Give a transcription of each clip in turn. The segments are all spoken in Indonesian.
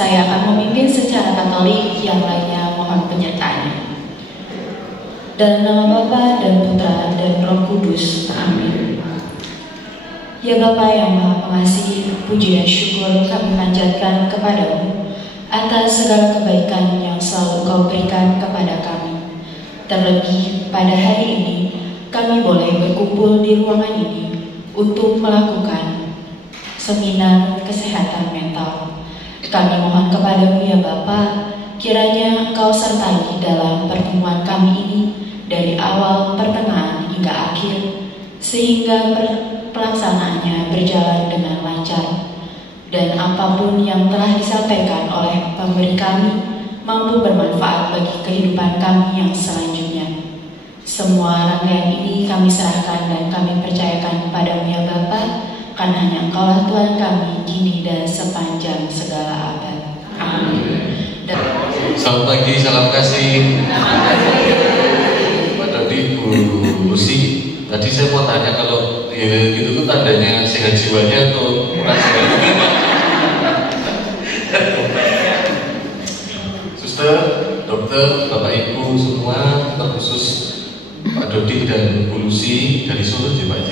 saya akan memimpin secara Katolik, yang lainnya mohon penyertaannya. Dalam nama Bapa dan Putra dan Roh Kudus. Amin. Ya Bapa yang Maha Pengasih, puji dan syukur kami panjatkan kepadamu atas segala kebaikan yang selalu Kau berikan kepada kami. Terlebih pada hari ini, kami boleh berkumpul di ruangan ini untuk melakukan seminar kesehatan mental. Kami mohon kepadamu ya Bapa, kiranya Engkau sertai dalam pertemuan kami ini dari awal, pertengahan hingga akhir, sehingga pelaksanaannya berjalan dengan lancar. Dan apapun yang telah disampaikan oleh pemberi kami mampu bermanfaat bagi kehidupan kami yang selanjutnya. Semua rangkaian ini kami serahkan dan kami percayakan kepadamu ya Bapa, karena hanya Engkaulah Tuhan kami kini dan sepanjang segala abad. Amin. Selamat pagi, salam kasih. Pak Dodi, Bu Lucy, tadi saya mau tanya kalau itu tuh tandanya sehat jiwanya atau kurang sehat? Suster, dokter, Bapak Ibu semua, terkhusus Pak Dodi dan Bu Lucy dari Solo, Pak J.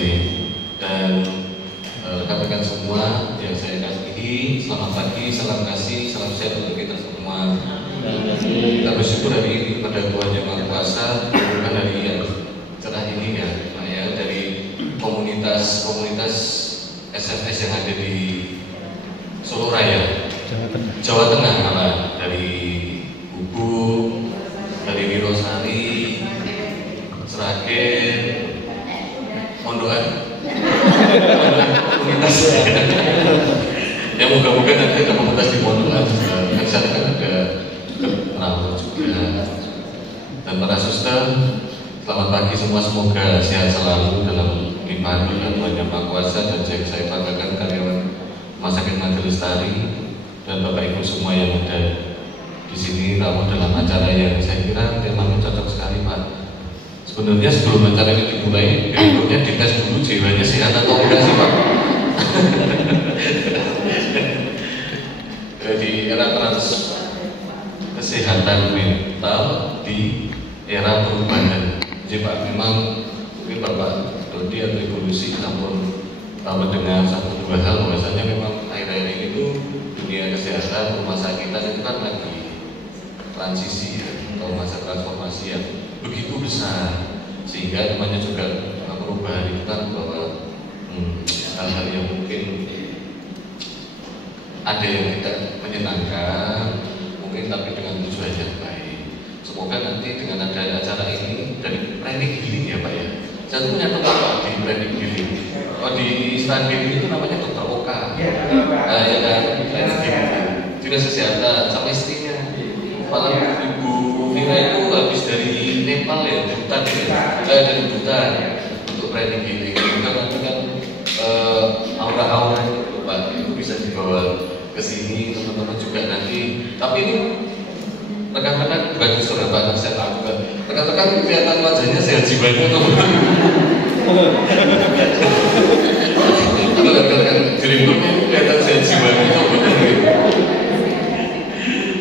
Dan rekan-rekan semua yang saya kasihi, selamat pagi, salam kasih, salam sehat untuk kita semua. Kita bersyukur hari ini pada Tuhan Yang Maha Kuasa, bukan hari yang cerah ini ya, Pak ya, dari komunitas SFS yang ada di Solo Raya, Jawa Tengah malah, dari Gubuk, dari Wirosari, Sragen, Mondokan, komunitas ya, moga-moga nanti ada komunitas di Mondokan, kan sana kan ada perawat juga. Dan para suster, selamat pagi semua, semoga sehat selalu dalam limpahan Tuhan Yang Maha Kuasa. Dan saya banggakan karyawan Rumah Sakit Mada Lestari dan Bapak Ibu semua yang ada di sini ramu dalam acara yang saya kira temanya cocok sekali, Pak. Sebenarnya sebelum acara ini dimulai, berikutnya dites dulu jiwanya sehat atau enggak sih, Pak? Jadi era kesehatan mental di era perubahan. Jadi Pak, memang mungkin Bapak Dodi atau Ibu Lucy namun mendengar satu dua hal, bahwasanya memang akhir-akhir ini tuh dunia kesehatan rumah sakitan itu kan lagi transisi ya, atau masa transformasi yang begitu besar, sehingga namanya juga perubahan itu kan bahwa hal-hal yang mungkin ada yang tidak menyenangkan mungkin, tapi dengan tujuan yang baik. Semoga nanti dengan ada acara ini dari planning healing ya Pak ya. Saya tuh punya teman Pak di planning healing. Oh, di Sragen itu namanya Dokter Oka. Ya kan, planning healing. Dinas Kesehatan sama istrinya. Malah Ibu Vira itu habis dari Nepal ya, Bhutan ya. Dari Bhutan untuk planning healing. Juga nanti kan aura-aura itu Pak, itu bisa dibawa ke sini teman-teman juga nanti. Tapi ini rekan-rekan bukan justru Pak, saya tahu kan. Rekan-rekan kelihatan wajahnya sehat jiwanya atau bukan? Kalau rekan-rekan Greenwood itu kelihatan sehat jiwanya atau bukan?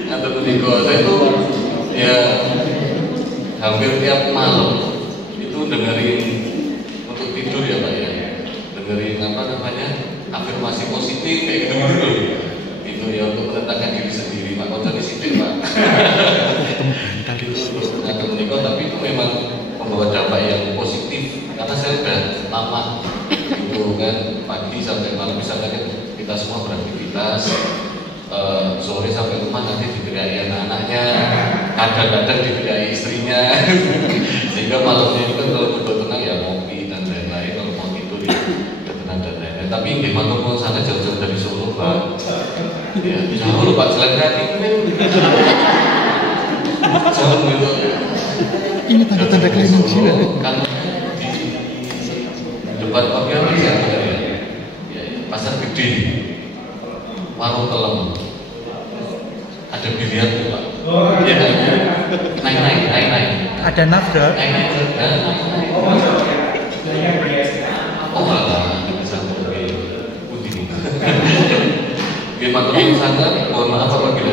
Atau begitu, saya itu ya hampir tiap malam itu dengerin untuk tidur ya Pak ya, dengerin apa namanya afirmasi positif kayak gitu itu ya, untuk menentangkan diri sendiri Pak. Kalau dari situ Pak tapi itu memang membawa dampak yang positif, karena saya sudah lama itu kan pagi sampai malam, misalnya kita semua beraktivitas sore sampai rumah nanti diteriaki anak-anaknya, kadang-kadang diteriaki istrinya sehingga malamnya itu kan kalau betul tenang ya ngopi dan lain-lain, kalau mau tidur ya tenang dan lain-lain. Tapi di mana sana jauh-jauh dari Solo Pak ya, jauh Pak, jalan kaki jauh gitu. Ini tanda-tanda kelainan jiwa. Kan di depan Papian ya, Pasar Gede, warung telem, ada biliar tuh Pak. Ya kan? Naik. Ada nafda. Naik. Oh malah bisa putih. Gimana sana? Mohon maaf apabila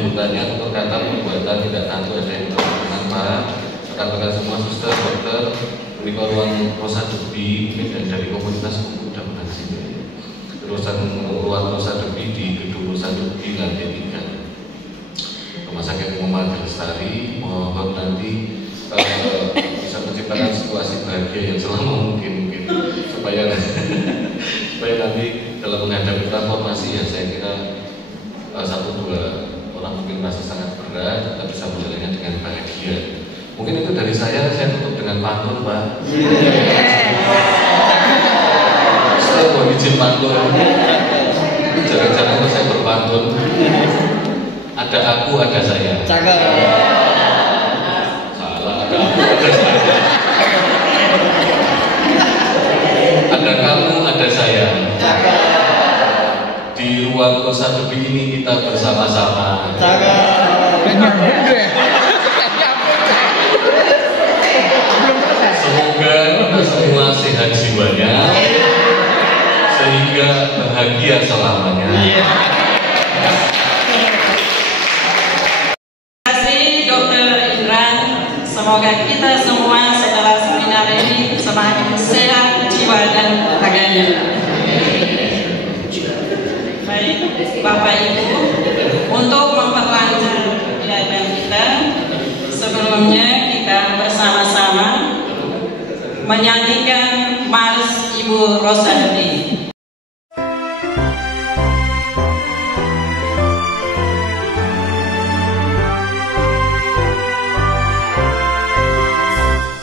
penyambutannya untuk kata perbuatan tidak tentu ada yang kenapa rekan-rekan semua suster, dokter, menikah ruang Rosa Debi mungkin dari komunitas buku udah pernah sih ruang Rosa Debi di gedung Rosa Debi lantai 3 Rumah Sakit Muhammad Lestari. Mohon nanti bisa menciptakan situasi bahagia yang selama mungkin supaya nanti dalam menghadapi transformasi ya saya kira 1-2 orang mungkin masih sangat berat, kita bisa menjalannya dengan bahagia. Mungkin itu dari saya tutup dengan pantun, Pak. Saya mau izin pantun. Jangan-jangan saya berpantun. Ada aku, ada saya. Cakep. Salah, ada aku, ada saya. Ada kamu, ada saya. Di ruang Rosa Debi ini kita bersama-sama. Semoga kita semua sehat jiwanya, sehingga bahagia selamanya. Terima kasih Dr. Indra. Semoga kita semua setelah seminar ini semakin sehat jiwa dan raganya. Bapak Ibu, untuk memperlancar kegiatan kita, sebelumnya kita bersama-sama menyanyikan Mars Ibu Rosa Debi.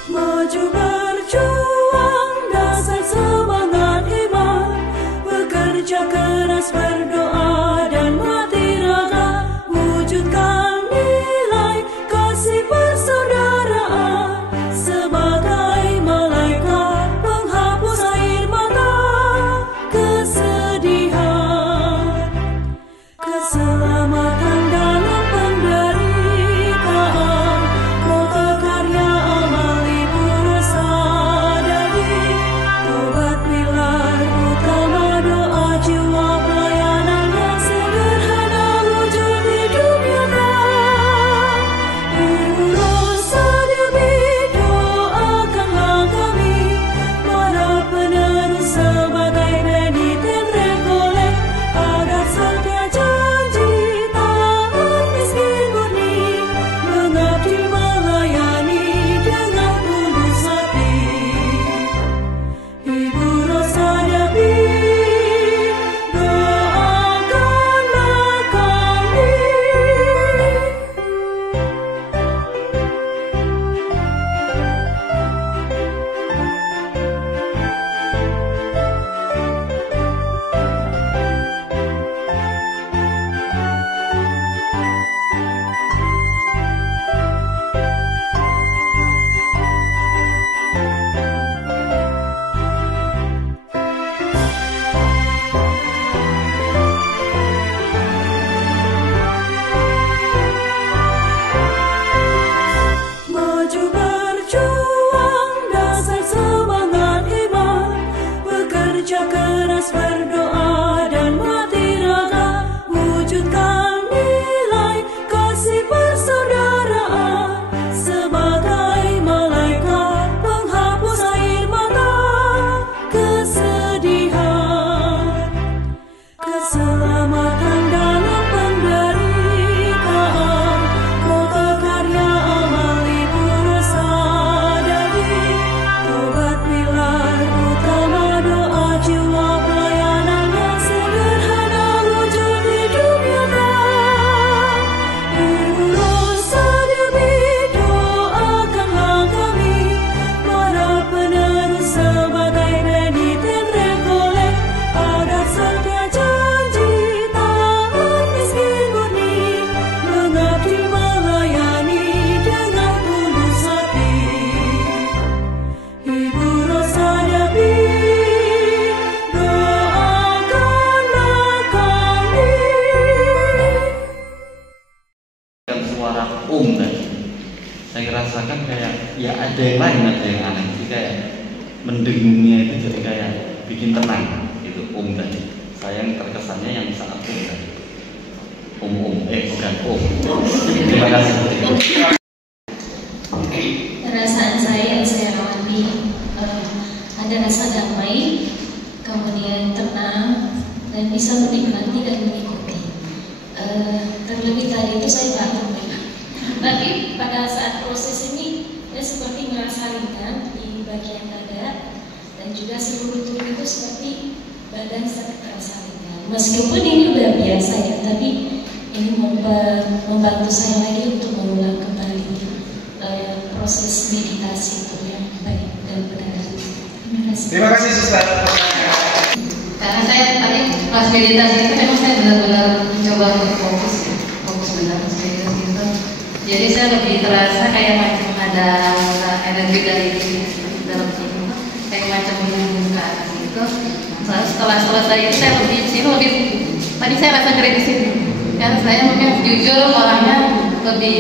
Maju berjuang, dasar semangat hebat, bekerja keras, berdoa dan mati raga, wujudkan nilai kasih persaudaraan sebagai malaikat penghapus air mata, kesedihan, keselamatan dalam penderitaan, kota karya amal Ibu Rosa Debi, tobat pilar utama doa jiwa pelayanan yang sederhana wujud hidup nyata. Ibu Rosa Debi, doakanlah kami para penerus sebagai peniten rekolek, agar setia janji taat miskin murni, mengabdi melayani dengan tulus hati. Ibu Rosa Debi, doakanlah kami. Maju berjuang, dasar semangat hebat, bekerja keras, berdoa dan mati raga, wujudkan nilai kasih persaudaraan sebagai malaikat penghapus air mata, kesedihan, keselamatan dalam penderitaan, kota karya amal Ibu Rosa Debi, tobat pilar utama doa jiwa pelayanan yang sederhana wujud hidup nyata. Ibu Rosa Debi, doakanlah kami para penerus sebagai peniten rekolek, agar setia janji taat miskin murni, mengabdi melayani dengan tulus hati. Ibu Rosa Debi, doakanlah kami. Dan suara tadi, saya rasakan kayak ya ada yang lain, ada yang aneh, jadi kayak mendengungnya itu jadi kayak bikin tenang itu tadi. Saya yang terkesannya yang sangat tadi. bukan Terima kasih. Perasaan saya yang saya rawati ada rasa damai, kemudian tenang, dan bisa menikmati dan mengikuti. Terlebih tadi itu saya batuk. Tapi pada saat proses ini saya seperti merasa ringan di bagian dada dan juga seluruh tubuh itu seperti badan sangat terasa ringan. Meskipun ini udah biasa ya, tapi ini membantu saya lagi untuk mengulang kembali proses meditasi itu yang baik dan benar. Terima kasih. Terima kasih Suster. Karena saya tadi pas meditasi itu memang saya benar-benar mencoba untuk fokus benar serius gitu. Jadi saya lebih terasa kayak macam ada energi dari dalam sini, kayak macam menghubung ke atas gitu. Setelah selesai itu saya lebih tadi saya rasa ngeri di sini. Karena saya mungkin jujur orangnya lebih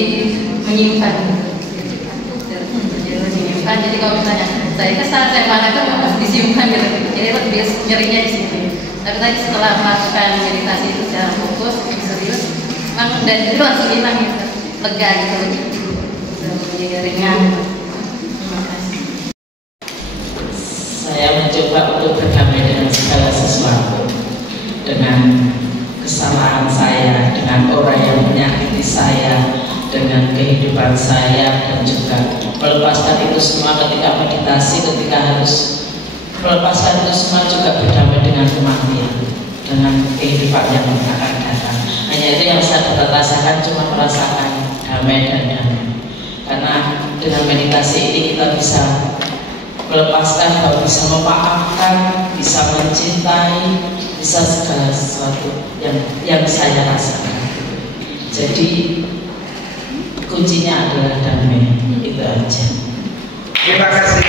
menyimpan. Jadi kalau misalnya saya kesal, saya marah itu harus disimpan gitu. Jadi lebih nyerinya di sini. Tapi tadi setelah melakukan meditasi itu secara fokus, serius, dan itu langsung hilang gitu, lega gitu, jadi ringan. Terima kasih. Saya mencoba untuk berdamai dengan segala sesuatu, dengan kesalahan saya, dengan orang yang menyakiti saya, dengan kehidupan saya, dan juga melepaskan itu semua ketika meditasi, ketika harus melepaskan itu semua juga berdamai dengan kematian, dengan kehidupan yang akan datang. Hanya itu yang saya dapat rasakan, cuma merasakan damai dan damai. Karena dengan meditasi ini kita bisa melepaskan, bisa memaafkan, bisa mencintai, bisa segala sesuatu yang saya rasakan. Jadi kuncinya adalah damai, itu aja. Terima kasih.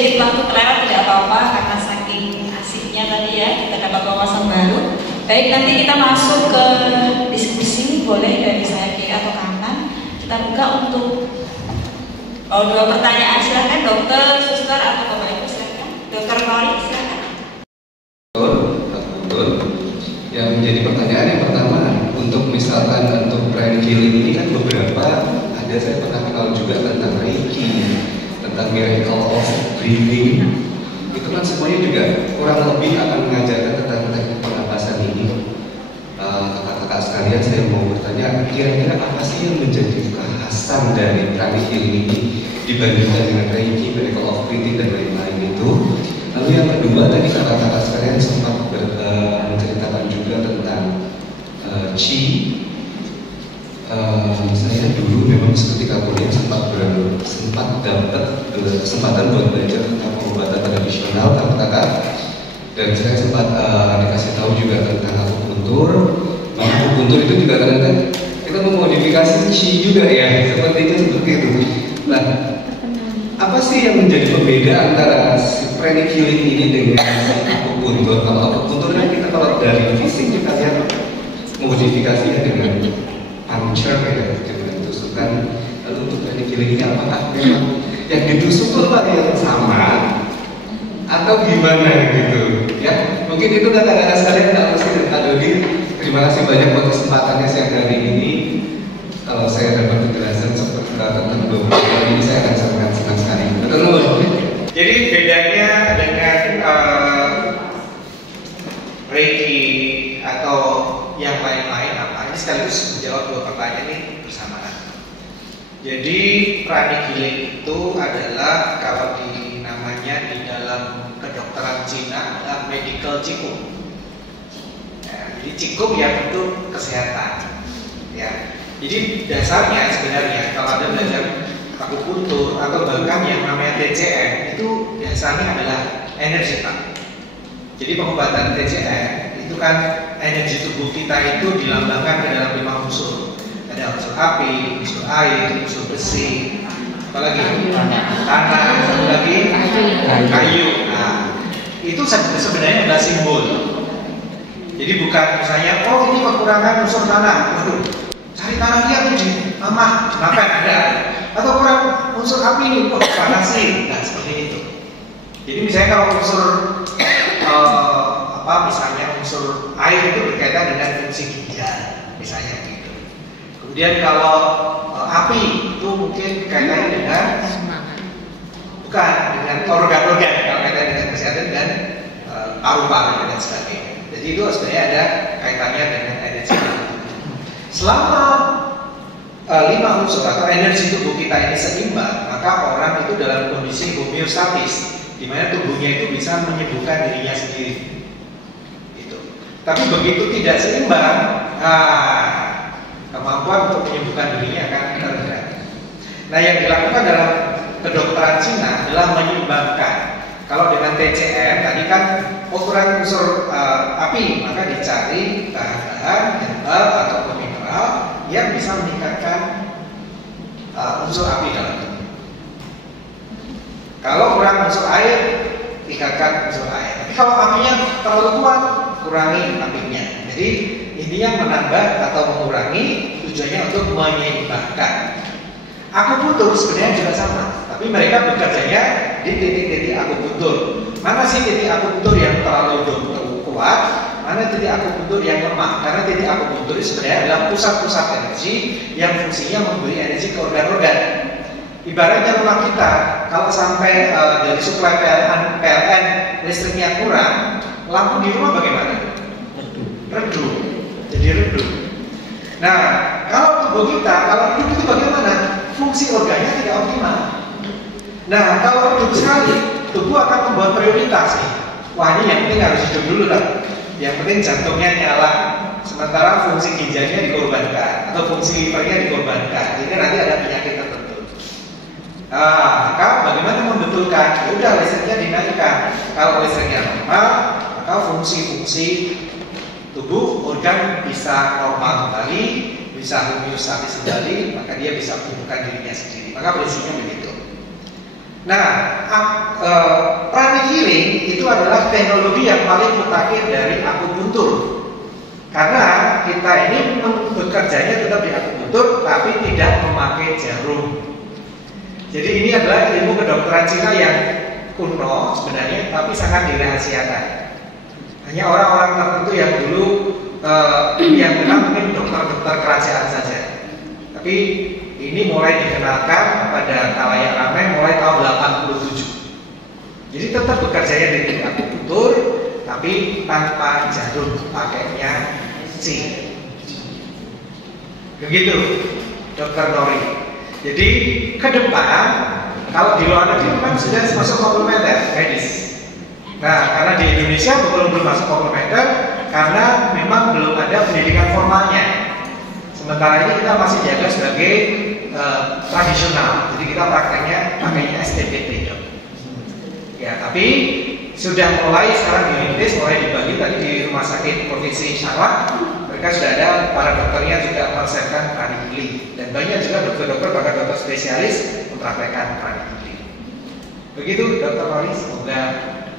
Jadi waktu terlewat tidak apa-apa karena saking asiknya tadi ya, kita dapat wawasan baru. Baik, nanti kita masuk ke diskusi, boleh dari saya kiri atau kanan. Kita buka untuk dua pertanyaan, silakan dokter, suster atau bapak ibu silakan. Dokter Nori silakan. Betul. Yang menjadi pertanyaan yang pertama, untuk misalkan untuk brain healing ini kan beberapa ada, saya pernah kenal juga tentang Reiki, tentang miracle of breathing. Itu kan semuanya juga kurang lebih akan mengajarkan tentang teknik pernapasan ini. Kakak-kakak sekalian, saya mau bertanya, kira-kira apa sih yang menjadi kekhasan dari brain healing ini dibandingkan dengan Reiki, miracle of breathing dan lain-lain itu? Lalu yang kedua, tadi kakak-kakak sekalian sempat menceritakan juga tentang Qi. Saya dulu memang ketika kuliah sempat dapat kesempatan buat belajar tentang pengobatan tradisional kakak-kakak, dan saya sempat dikasih tahu juga tentang akupuntur. Akupuntur itu juga kadang-kadang kita memodifikasi Qi juga ya, seperti itu. Nah, apa sih yang menjadi pembeda antara si pranic healing ini dengan akupuntur? Kalau akupuntur kan kita kalau dari fisik kita lihat modifikasinya dengan puncture ya, dengan tusukan. Lalu untuk pranic healing ini apakah memang yang ditusuk itu yang sama atau gimana gitu? Ya, mungkin itu kata-kata sekalian Kak Lucy dan Kak Dodi. Terima kasih banyak buat kesempatannya siang hari ini. Kalau saya dapat penjelasan seperti tentang beberapa ini, saya akan sangat senang sekali. Betul. Jadi bedanya dengan Reiki atau yang lain-lain apa? Ini sekaligus menjawab dua pertanyaan ini bersamaan. Jadi pranic healing itu adalah kalau namanya di dalam kedokteran Cina adalah medical Qigong. Ya, jadi Qigong yang untuk kesehatan. Ya. Jadi dasarnya sebenarnya kalau Anda belajar akupuntur atau bahkan yang namanya TCM itu dasarnya adalah energi Pak. Jadi pengobatan TCM itu kan energi tubuh kita itu dilambangkan ke dalam 5 unsur. Ada unsur api, unsur air, unsur besi, apalagi tanah, satu lagi kayu. Nah, itu sebenarnya adalah simbol. Jadi bukan misalnya, oh ini kekurangan unsur tanah, waduh, cari tanah liat di mamah, kenapa ada? Atau kurang unsur api ini, oh panas sih, nah seperti itu. Jadi misalnya kalau unsur misalnya unsur air itu berkaitan dengan fungsi ginjal, misalnya gitu. Kemudian kalau api itu mungkin kaitannya dengan bukan dengan organ-organ, kalau kaitannya dengan kesehatan dan paru-paru dan sebagainya. Jadi itu sebenarnya ada kaitannya dengan energi. Selama 5 unsur atau energi tubuh kita ini seimbang, maka orang itu dalam kondisi homeostatis, di mana tubuhnya itu bisa menyembuhkan dirinya sendiri. Gitu. Tapi begitu tidak seimbang, kemampuan untuk menyembuhkan dirinya akan rendah. Nah, yang dilakukan dalam kedokteran Cina adalah menyeimbangkan. Kalau dengan TCM tadi kan ukuran unsur api, maka dicari bahan-bahan herbal atau mineral yang bisa meningkatkan unsur api dalam tubuh. Kalau kurang unsur air, tingkatkan unsur air. Tapi kalau apinya terlalu kuat, kurangi apinya. Jadi intinya menambah atau mengurangi, tujuannya untuk menyeimbangkan. Akupuntur sebenarnya juga sama, tapi mereka bekerjanya di titik-titik akupuntur. Mana sih titik akupuntur yang terlalu kuat, mana titik akupuntur yang lemah? Karena titik akupuntur itu sebenarnya adalah pusat-pusat energi yang fungsinya memberi energi ke organ-organ. Ibaratnya rumah kita, kalau sampai dari suplai PLN listriknya kurang, lampu di rumah bagaimana? Redup, jadi redup. Nah, kalau tubuh kita, kalau redup itu bagaimana? Fungsi organnya tidak optimal. Nah, kalau redup sekali, tubuh akan membuat prioritas nih. Wah, ini yang penting harus hidup dulu lah. Yang penting jantungnya nyala, sementara fungsi ginjalnya dikorbankan atau fungsi livernya dikorbankan. Jadi nanti ada penyakit tertentu. Maka bagaimana membetulkan? Ya udah, listriknya dinaikkan. Kalau listriknya normal, maka fungsi-fungsi tubuh organ bisa normal kembali, bisa homeostatis kembali, maka dia bisa menyembuhkan dirinya sendiri. Maka prinsipnya begitu. Nah, pranic healing itu adalah teknologi yang paling mutakhir dari akupuntur. Karena kita ini bekerjanya tetap di akupuntur, tapi tidak memakai jarum. Jadi ini adalah ilmu kedokteran Cina yang kuno sebenarnya, tapi sangat dirahasiakan. Hanya orang-orang tertentu yang dulu yang kenal mungkin dokter-dokter kerajaan saja. Tapi ini mulai dikenalkan pada khalayak ramai mulai tahun 87. Jadi tetap bekerjanya di titik akupuntur, tapi tanpa jarum, pakainya zinc. Begitu, Dokter Nori. Jadi ke depan, kalau di luar negeri memang sudah masuk komplementer medis. Nah, karena di Indonesia belum masuk komplementer karena memang belum ada pendidikan formalnya. Sementara ini kita masih jaga sebagai tradisional. Jadi kita pakainya STPT. Ya, tapi sudah mulai sekarang dirintis, mulai dibagi tadi di Rumah Sakit Provinsi Sarawak. Mereka sudah ada para dokternya juga melaksanakan pranic healing, dan banyak juga dokter-dokter bahkan dokter spesialis mempraktekkan pranic healing. Begitu Dokter Nori, semoga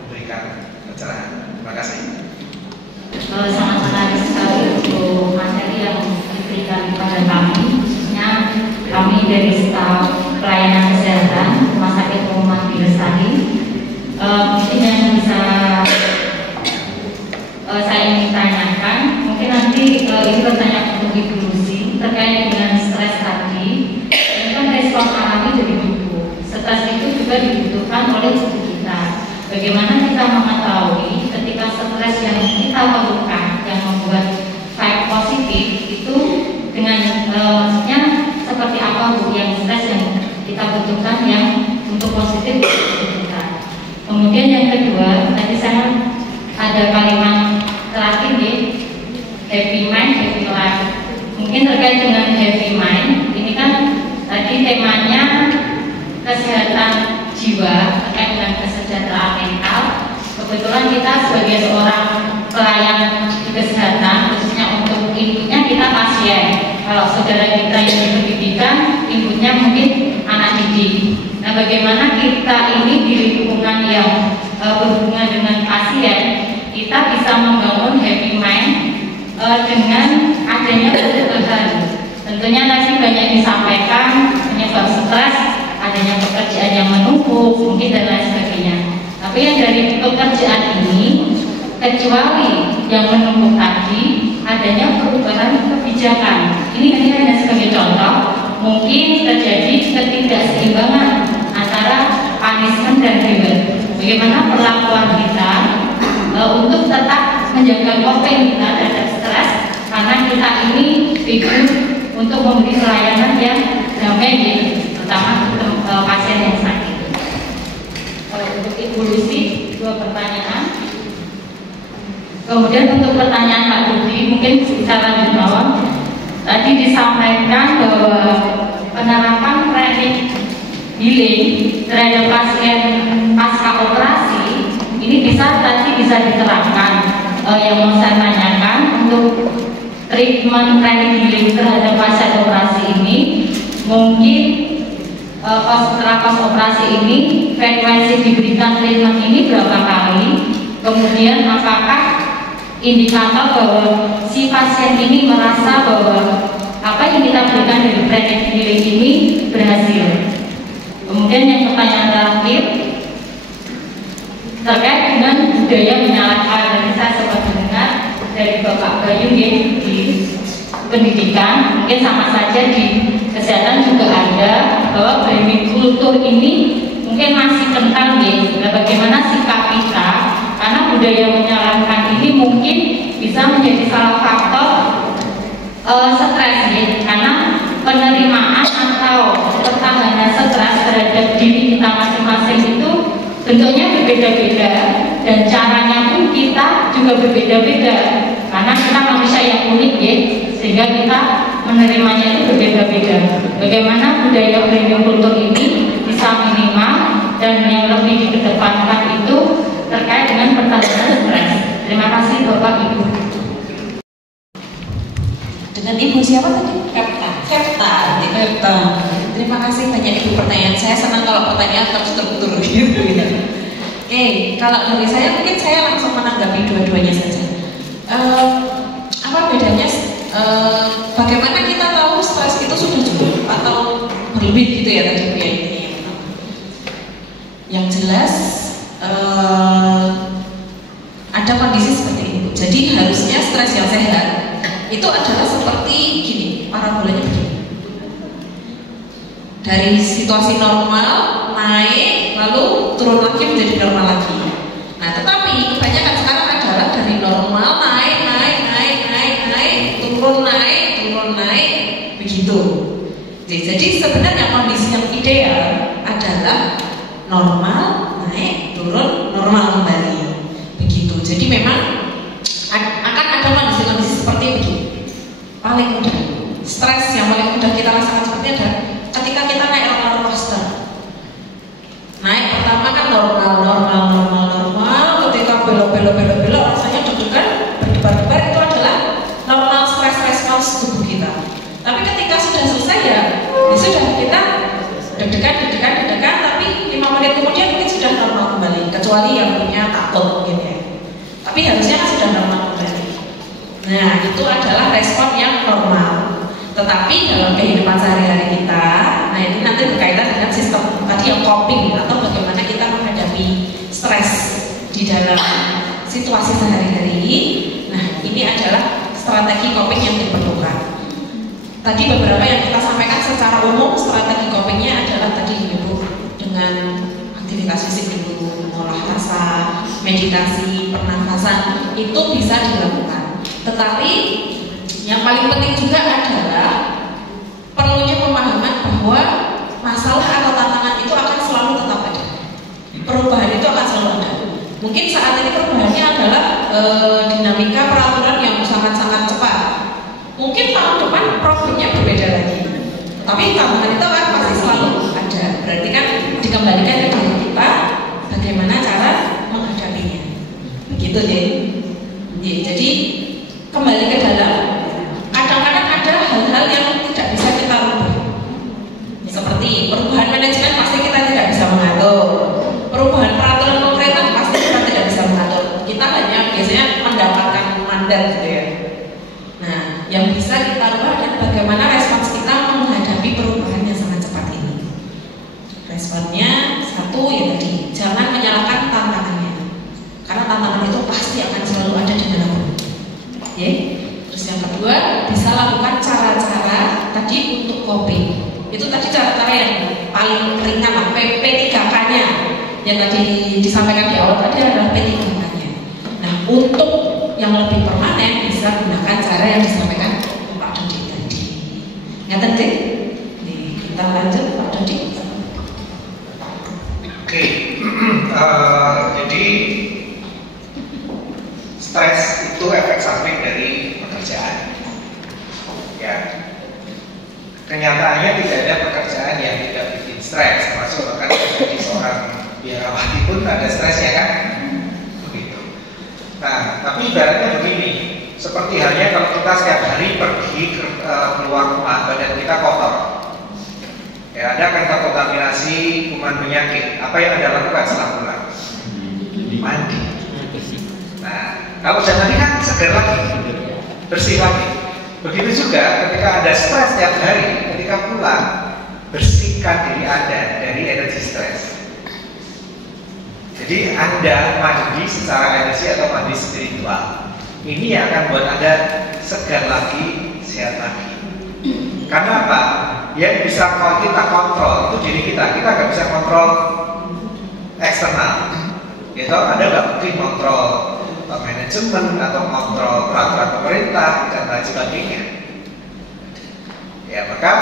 memberikan pencerahan. Terima kasih. Sangat menarik sekali untuk materi yang diberikan kepada kami, khususnya kami dari staf pelayanan kesehatan Rumah Sakit Umum Lestari. Mungkin yang bisa saya ingin tanyakan, mungkin nanti ini pertanyaan untuk Ibu Lucy terkait dengan stres tadi. Ini kan respon alami dari tubuh. Stres itu juga dibutuhkan oleh tubuh kita. Bagaimana kita mengetahui ketika stres yang kita lakukan yang membuat vibe positif itu dengan maksudnya seperti apa Bu yang stres yang kita butuhkan yang untuk positif kita. Kemudian yang kedua, tadi saya ada kalimat terakhir di happy mind, happy life. Mungkin terkait dengan happy mind, ini kan tadi temanya kesehatan jiwa terkait dengan kesejahteraan mental. Kebetulan kita sebagai seorang pelayan di kesehatan, khususnya untuk inputnya kita pasien. Kalau saudara kita yang di pendidikan, inputnya mungkin anak didik. Nah, bagaimana kita ini di lingkungan yang berhubungan dengan pasien, kita bisa membangun happy mind dengan adanya perubahan. Tentunya tadi banyak disampaikan penyebab stres, adanya pekerjaan yang menumpuk, mungkin dan lain sebagainya. Tapi yang dari pekerjaan ini kecuali yang menumpuk tadi adanya perubahan kebijakan. Ini hanya sebagai contoh, mungkin terjadi ketidakseimbangan antara punishment dan reward. Bagaimana perlakuan kita untuk tetap menjaga coping kita terhadap stres, karena kita ini hidup untuk memberi pelayanan yang damai, terutama untuk pasien yang sakit. Untuk Ibu Lucy, 2 pertanyaan. Kemudian untuk pertanyaan Pak Budi, mungkin bisa lanjut bawah. Tadi disampaikan bahwa penerapan teknik healing terhadap pasien pasca operasi ini bisa diterapkan. Yang mau saya tanyakan, untuk treatment teknik healing terhadap pasien operasi ini, mungkin setelah operasi ini frekuensi diberikan treatment ini berapa kali? Kemudian apakah indikator bahwa si pasien ini merasa bahwa apa yang kita berikan dari teknik healing ini berhasil? Kemudian yang pertanyaan terakhir terkait dengan budaya menyalahkan. Dan saya sempat mendengar dari Bapak Bayu di pendidikan, mungkin sama saja di kesehatan juga ada, bahwa blaming kultur ini mungkin masih kental ya. Bagaimana sikap kita, karena budaya menyalahkan ini mungkin bisa menjadi salah faktor stres ya, karena penerimaan atau pertahanan stres terhadap diri kita masing-masing itu bentuknya berbeda-beda, dan caranya pun kita juga berbeda-beda, karena kita manusia yang unik ya, sehingga kita menerimanya itu berbeda-beda. Bagaimana budaya blaming kultur ini bisa minimal, dan yang lebih dikedepankan itu terkait dengan pertahanan stres. Terima kasih Bapak Ibu. Dengan Ibu siapa tadi? Kepta. Terima kasih banyak Ibu pertanyaan. Saya senang kalau pertanyaan terstruktur gitu. Oke, kalau dari saya mungkin saya langsung menanggapi dua-duanya saja. Apa bedanya? Bagaimana kita tahu stres itu sudah cukup atau berlebih gitu ya tadi Bu ya, intinya. Yang jelas ada kondisi seperti ini. Jadi harusnya stres yang sehat itu adalah seperti gini, parabolanya begini. Dari situasi normal naik lalu turun lagi menjadi normal lagi. Nah, tetapi kebanyakan sekarang adalah dari normal naik turun naik begitu. Jadi sebenarnya kondisi yang ideal adalah normal naik turun normal kembali begitu. Jadi memang akan ada kondisi-kondisi seperti itu. Paling mudah stres yang paling mudah kita rasakan seperti ada ketika kita naik roller coaster. Naik pertama kan normal, ketika belok rasanya deg-degan, berdebar-debar, itu adalah normal stres respons tubuh kita. Tapi ketika sudah selesai ya sudah kita deg-degan, tapi 5 menit kemudian mungkin sudah normal kembali, kecuali yang punya takut mungkin ya. Tapi harusnya kan sudah normal kembali. Nah, itu adalah respon yang normal. Tetapi dalam kehidupan sehari-hari kita, nah ini nanti berkaitan dengan sistem tadi yang coping atau bagaimana kita menghadapi stres di dalam situasi sehari-hari. Nah, ini adalah strategi coping yang diperlukan. Tadi beberapa yang kita sampaikan secara umum, strategi copingnya adalah tadi Ibu dengan aktivitas fisik dulu, mengolah rasa, meditasi, pernafasan, itu bisa dilakukan. Tetapi yang paling penting juga adalah perlunya pemahaman bahwa masalah atau tantangan itu akan selalu tetap ada. Perubahan itu akan selalu ada. Mungkin saat ini perubahannya adalah dinamika peraturan yang sangat-sangat cepat. Mungkin tahun depan problemnya berbeda lagi. Tapi tantangan itu kan pasti selalu ada. Berarti kan dikembalikan ke diri kita bagaimana cara menghadapinya. Begitu ya. Jadi kembali ke dalam. Kadang-kadang ada hal-hal yang tidak bisa kita rubah. Seperti perubahan manajemen pasti kita tidak bisa mengatur. Perubahan peraturan pemerintah pasti kita tidak bisa mengatur. Kita hanya biasanya mendapatkan mandat gitu ya. Nah, yang bisa kita rubah adalah bagaimana respons kita menghadapi perubahan yang sangat cepat ini. Responnya satu ya tadi, jangan menyalahkan tantangannya. Karena tantangan itu pasti akan selalu kedua bisa lakukan cara-cara tadi untuk coping. Itu tadi cara-cara yang paling ringan lah, P3K-nya yang tadi disampaikan di awal tadi adalah P3K-nya. Nah, untuk yang lebih permanen bisa gunakan cara yang disampaikan Pak Dodi tadi. Ngaten deh? Nih, kita lanjut Pak Dodi. Oke, jadi stres itu efek samping dari pekerjaan. Ya, kenyataannya tidak ada pekerjaan yang tidak bikin stres, termasuk bahkan menjadi seorang biarawati pun ada stresnya kan? Begitu. Nah, tapi ibaratnya begini, seperti halnya kalau kita setiap hari pergi keluar rumah, badan kita kotor. Ya, ada kan terkontaminasi kuman penyakit. Apa yang Anda lakukan setelah pulang? Mandi. Nah, kalau sudah mandi kan segar lagi, bersih lagi. Begitu juga ketika Anda stres setiap hari, ketika pulang, bersihkan diri Anda dari energi stres. Jadi Anda mandi secara energi atau mandi spiritual, ini akan buat Anda segar lagi, sehat lagi. Karena apa? Yang bisa kita kontrol itu diri kita. Kita nggak bisa kontrol eksternal. Itu Anda nggak mungkin kontrol manajemen atau kontrol peraturan pemerintah dan lain sebagainya. Ya, maka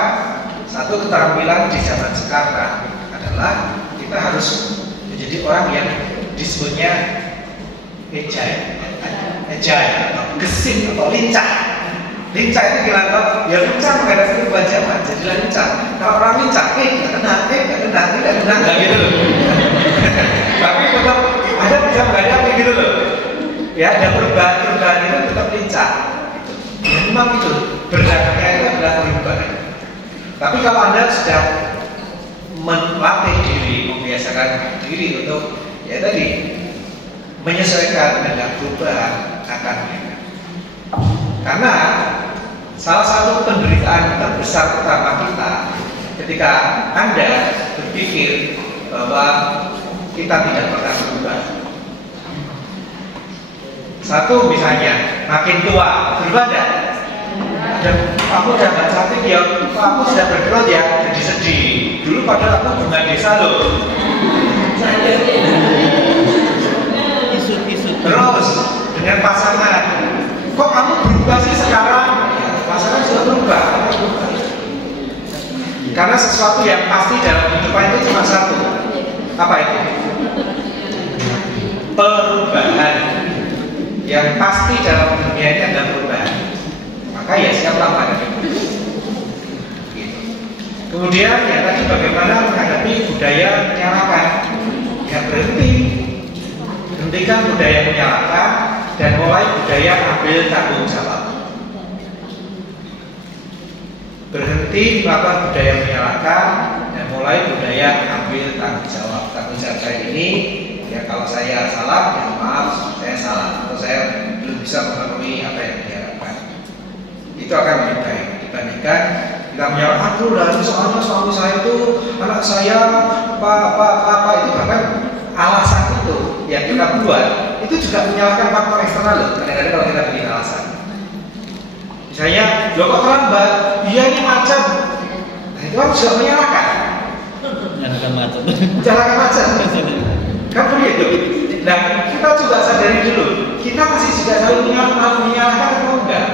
satu keterampilan di zaman sekarang adalah kita harus menjadi orang yang disebutnya agile atau gesit atau lincah. Lincah itu gimana? Ya lincah menghadapi perubahan zaman, jadilah lincah. Kalau orang lincah, nggak kena, nggak gitu loh. Tapi tetap ada bisa menghadapi gitu loh. Ya, ada perubahan itu tetap lincah. Ya, memang itu bergeraknya itu adalah perubahan. Tapi kalau Anda sudah melatih diri, membiasakan diri untuk ya tadi menyesuaikan dengan perubahan akan mereka. Karena salah satu penderitaan terbesar utama kita ketika Anda berpikir bahwa kita tidak pernah berubah. Satu misalnya, makin tua berubah tidak? Aku udah gak cantik ya, aku sudah berkerut ya, jadi sedih. Dulu padahal aku bunga desa loh. Terus dengan pasangan, kok kamu berubah sih sekarang? Pasangan sudah berubah. Karena sesuatu yang pasti dalam kehidupan itu cuma satu. Apa itu? Perubahan. Yang pasti dalam dunia ini adalah perubahan. Maka ya siaplah pada gitu. Kemudian ya tadi bagaimana menghadapi budaya menyalahkan. Ya hentikan budaya menyalahkan dan mulai budaya ambil tanggung jawab. Berhenti melakukan budaya menyalahkan dan mulai budaya ambil tanggung jawab. Tanggung jawab saya ini ya kalau saya salah ya maaf saya salah atau saya belum bisa memenuhi apa yang diharapkan. Itu akan lebih baik dibandingkan kita menyalahkan tuh dari soalnya suami saya itu anak saya apa itu bahkan alasan itu yang kita buat itu juga menyalahkan faktor eksternal loh. Kadang-kadang kalau kita bikin alasan, misalnya lo kok terlambat, iya ini macam, nah itu kan juga menyalahkan. Menyalahkan macam. Kan begitu. Nah, kita coba sadari dulu, kita masih juga selalu menyalahkan atau enggak?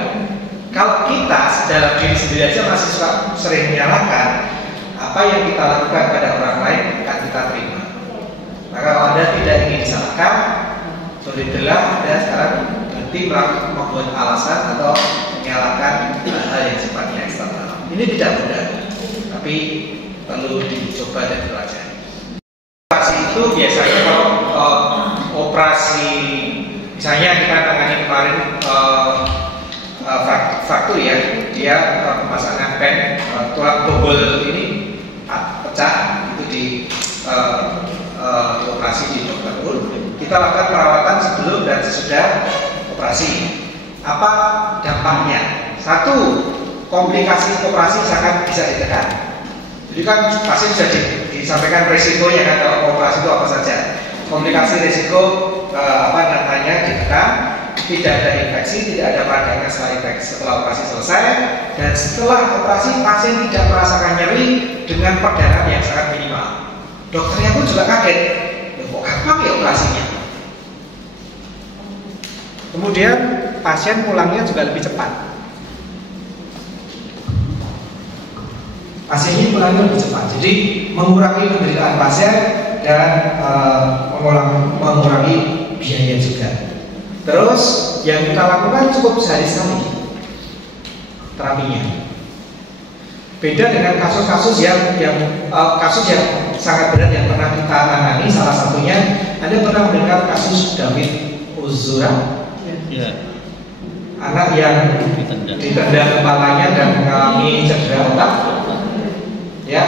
Kalau kita dalam diri sendiri aja masih suka sering menyalahkan, apa yang kita lakukan pada orang lain akan kita terima. Maka kalau Anda tidak ingin disalahkan, berilah Anda sekarang berhenti membuat alasan atau menyalahkan hal yang sifatnya eksternal. Ini tidak mudah, tapi perlu dicoba dan dipelajari. Operasi itu biasanya kalau operasi, misalnya kita tangani kemarin fraktur ya, dia pemasangan pen tulang bonggol ini pecah, itu di operasi di dokter pun kita lakukan perawatan sebelum dan sesudah operasi. Apa dampaknya? Satu, komplikasi operasi sangat bisa ditekan. Jadi kan pasien sudah disampaikan resikonya kan kalau operasi itu apa saja. Komplikasi resiko ditekan. tidak ada infeksi, tidak ada peradangan setelah operasi selesai, dan setelah operasi pasien tidak merasakan nyeri dengan perdarahan yang sangat minimal. Dokternya pun juga kaget, kok gampang ya operasinya. Kemudian pasien pulangnya juga lebih cepat. Pasiennya pulangnya lebih cepat, jadi mengurangi penderitaan pasien dan mengurangi biaya juga. Terus yang kita lakukan cukup sehari sekali terapinya. Beda dengan kasus-kasus yang sangat berat yang pernah kita tangani. Salah satunya, Anda pernah mendengar kasus David Ozora? Ya. Anak yang ditendang kepalanya dan mengalami cedera otak. Ya,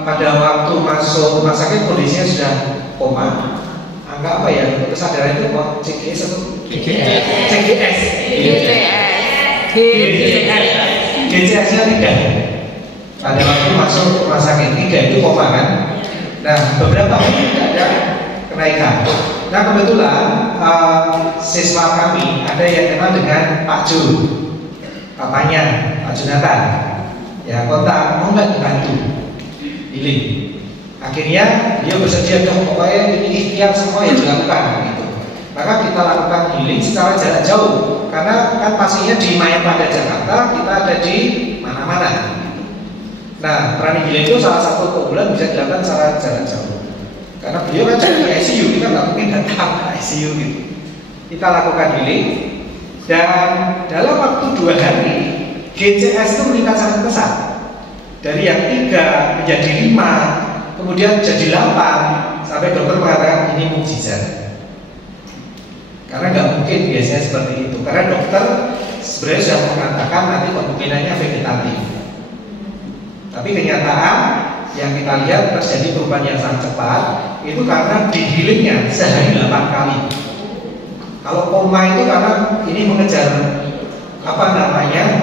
pada waktu masuk rumah sakit kondisinya sudah koma. Angka apa ya? Kesadaran itu kok CGS atau CGS? GCS-nya 3. Pada waktu masuk rumah sakit 3 itu koma kan? Nah, beberapa hari tidak ada kenaikan. Nah, kebetulan siswa kami ada yang kenal dengan Pak Ju, papanya Pak Junatan. Ya, kontak, mau nggak dibantu healing. Akhirnya dia bersedia, pokoknya ini ikhtiar semua yang dilakukan gitu. Maka kita lakukan healing secara jarak jauh, karena kan pastinya di Mayapada Jakarta, kita ada di mana-mana. Nah, pranic healing itu salah satu keunggulan bisa dilakukan secara jarak jauh. Karena beliau kan di ICU, kita nggak mungkin datang ke ICU gitu. Kita lakukan healing, dan dalam waktu 2 hari GCS itu meningkat sangat pesat. Dari yang 3 menjadi 5, kemudian jadi 8, sampai dokter mengatakan ini mukjizat. Karena nggak mungkin biasanya seperti itu. Karena dokter sebenarnya sudah mengatakan nanti kemungkinannya vegetatif. Tapi kenyataan yang kita lihat terjadi perubahan yang sangat cepat itu karena di healingnya sehari 8 kali. Kalau koma itu karena ini mengejar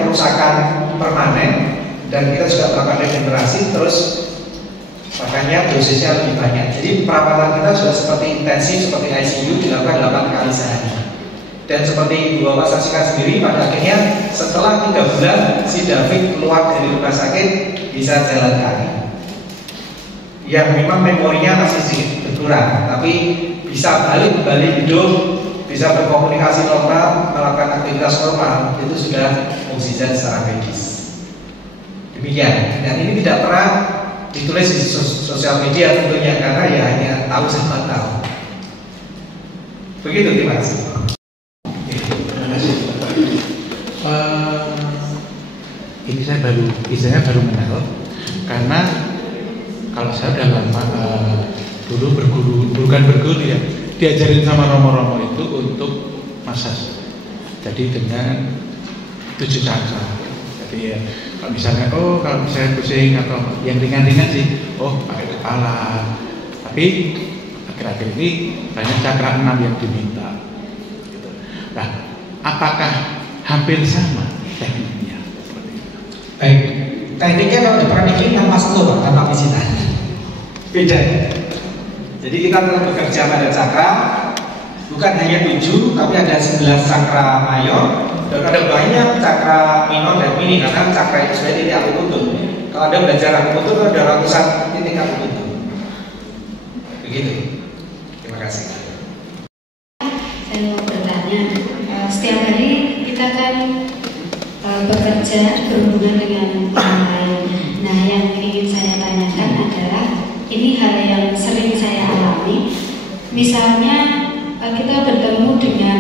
kerusakan permanen, dan kita juga melakukan regenerasi, terus makanya dosisnya lebih banyak. Jadi perawatan kita sudah seperti intensif, seperti ICU, dilakukan 8 kali sehari. Dan seperti Ibu Bapak saksikan sendiri, pada akhirnya setelah 3 bulan si David keluar dari rumah sakit bisa jalan kaki. Yang memang memorinya masih sedikit berkurang, tapi bisa balik hidup, bisa berkomunikasi normal, melakukan aktivitas normal, itu sudah mukjizat secara medis. Demikian, dan ini tidak pernah ditulis di sosial media tentunya, karena ya hanya tahu sama tahu. Begitu, terima kasih. Terima kasih. Ini saya baru mengenal, karena kalau saya udah lama dulu bukan berguru ya, diajarin sama romo-romo itu untuk massage. Jadi dengan 7 cakra. Jadi ya, kalau misalnya kalau misalnya pusing atau yang ringan-ringan sih, pakai kepala. Tapi akhir-akhir ini banyak cakra 6 yang diminta. Gitu. Nah, apakah hampir sama tekniknya? Baik, tekniknya kalau di pranic healing tanpa sentuh, tanpa pijatan. Beda. Jadi kita telah bekerja pada cakra, bukan hanya 7, tapi ada 11 cakra mayor, dan ada banyak cakra minor dan mini, karena cakra itu sebenarnya titik akupuntur. Kalau Anda belajar akupuntur, ada ratusan titik akupuntur. Begitu. Terima kasih. Saya mau bertanya, setiap hari kita kan bekerja berhubungan dengan orang lain. Nah, yang ingin saya tanyakan adalah, ini hal yang sering saya alami. Misalnya kita bertemu dengan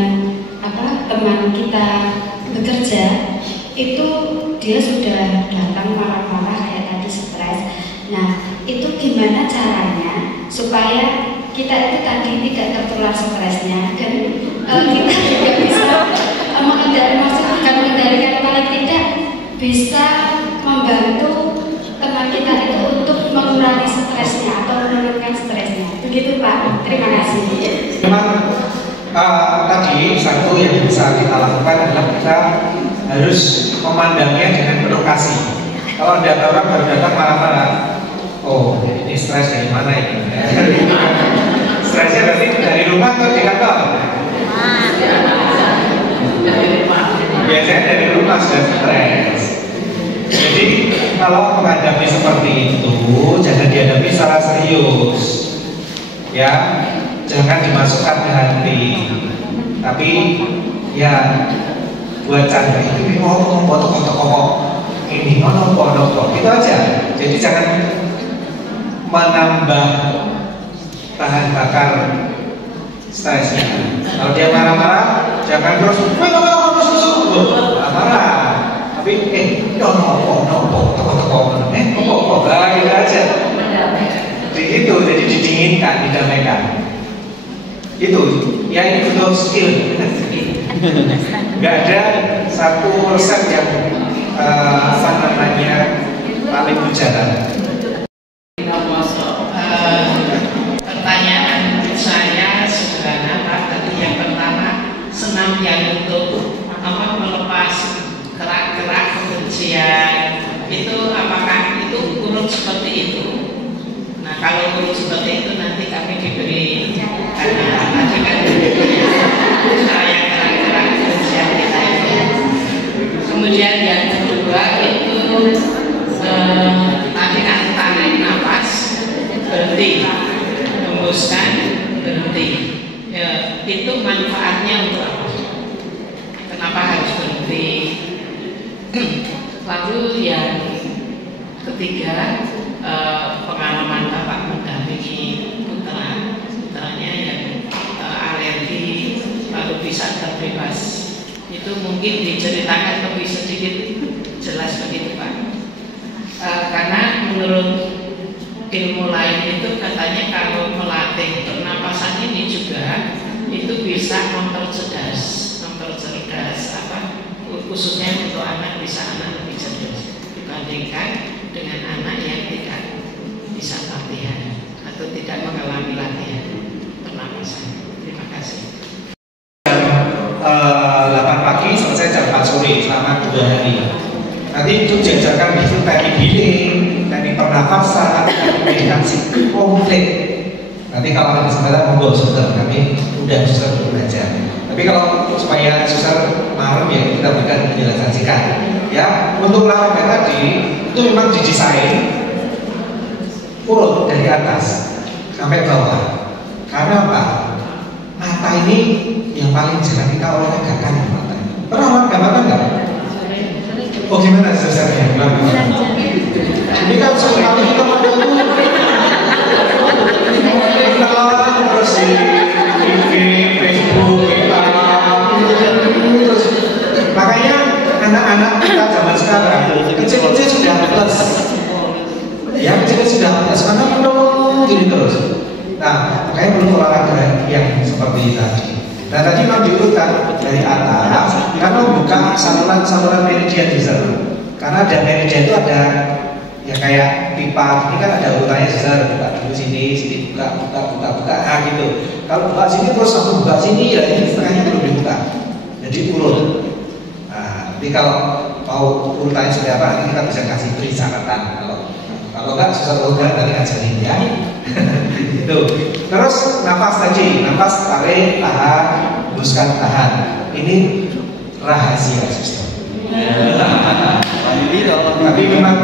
teman kita bekerja, itu dia sudah datang marah-marah kayak tadi, stres. Nah, itu gimana caranya supaya kita itu tadi tidak tertular stresnya, dan kita juga bisa mengendalikan, paling tidak bisa membantu teman kita itu untuk mengurangi stresnya atau menurunkan stresnya. Begitu Pak, terima kasih. Memang tadi satu yang bisa kita lakukan adalah kita harus memandangnya dengan penuh kasih. Kalau ada orang baru datang marah-marah, ini stres dari mana ini? Stresnya berarti dari rumah atau di kantor? Biasanya dari rumah sudah stres. Jadi kalau menghadapi seperti itu, jangan dihadapi secara serius, ya, jangan dimasukkan ke hati. Tapi ya buat canda itu ini itu aja. Jadi jangan menambah bahan bakar stresnya. Kalau dia marah-marah, jangan terus marah. Tapi gitu aja. Itu jadi didinginkan, didamaikan. Itu, ya ini butuh skill. Gak ada satu resep yang paling berjalan. Pertanyaan saya sederhana Pak. Tadi yang pertama senam yang untuk melepas gerak-gerak kebencian itu, apakah itu urut seperti itu? Nah kalau urut seperti itu nanti kami diberi karena tadi kan saya gerak-gerak kebencian kita itu. Kemudian yang kedua itu tarik nafas, berhenti, hembuskan, berhenti. Ya, itu manfaatnya untuk apa? Kenapa harus berhenti? Lalu yang ketiga, pengalaman Bapak mendampingi putranya yang alergi lalu bisa terbebas. Itu mungkin diceritakan lebih sedikit jelas begitu Pak. Karena menurut ilmu lain itu katanya kalau melatih pernapasan ini juga itu bisa mempercerdas khususnya untuk anak, bisa anak lebih cerdas dibandingkan dengan anak yang tidak bisa latihan atau tidak mengalami latihan pernapasan. Terima kasih. 8 pagi selesai jam 4 sore selama 2 hari. Nanti itu diajarkan itu teknik healing, teknik pernafasan, teknik meditasi komplit. Nanti kalau ada kesempatan monggo suster, kami udah suster belajar. Tapi kalau supaya suster malam ya kita berikan penjelasan singkat. Ya, untuk olahraga tadi itu memang didesain urut dari atas sampai bawah. Karena apa? Mata ini yang paling jarang kita olahragakan mata. Pernah olahraga mata nggak? Oh gimana susternya? Ini kan sekali kita mata itu terus di IG, Facebook, terus makanya anak-anak kita zaman sekarang kecil-kecil sudah plus, ya kecil-kecil sudah plus karena penuh gini terus. Nah makanya perlu olahraga yang seperti tadi. Nah tadi mau diurutkan dari atas karena membuka saluran meridian di sana. Karena ada meridian itu ada ya kayak pipa, ini kan ada urutannya besar, buka dulu sini buka, nah gitu. Kalau buka sini terus langsung buka sini, ya ini setengahnya belum dibuka, jadi urut. Nah, jadi kalau mau urutannya seperti apa, nanti kita bisa kasih beri catatan. Kalau nggak susah urutkan nanti ngajarin ya. Itu. Terus nafas tadi, nafas tarik, tahan, hembuskan, tahan. Ini rahasia sistem. Tapi memang